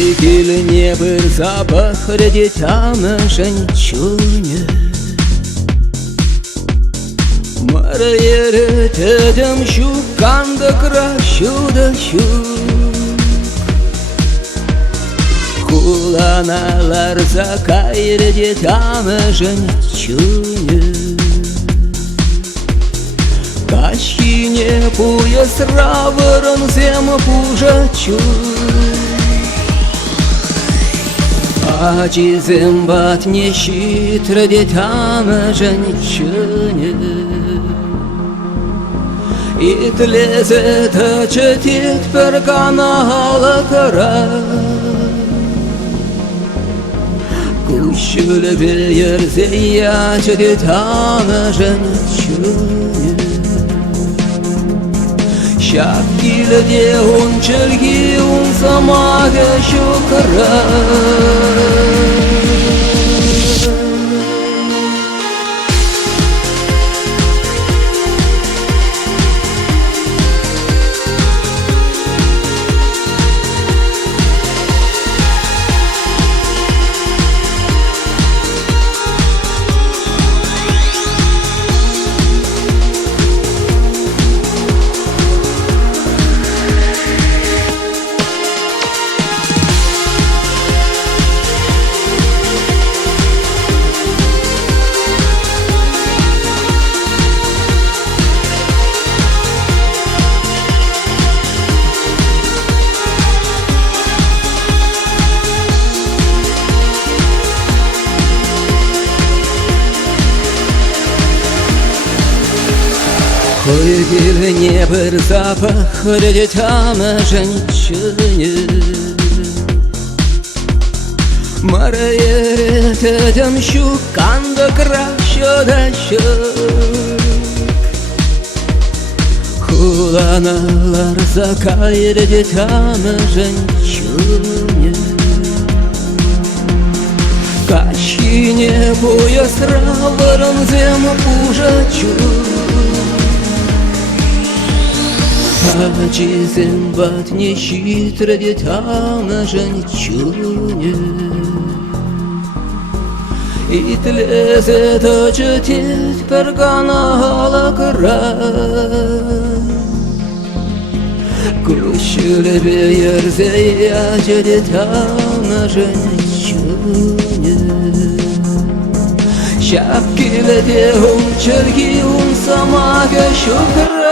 Выкильне был запах детям женщине. Марайere dedim şu kanda kraşuda şu Kulanalar zakayır детям женщине. Кащине пояс раворон зем пужачу Acizim bat neşitre детям женщине. İtleze taçetit per kanala kara Kuşul bir yer zeyyaç детям женщине. Şakil de un çelgi un samage şukra Выкильне был запах детям женщине. Marayere dedim şu kanda kraşuda şu Kulanalar zakayır детям женщине. Кащине пояс раворон зем пужачу Acizim bat neşitre детям женщине. İtleze taçetit per kanala kara Kuşul bir yer zeyyaç детям женщине. Şakil de un çelgi un samage şukra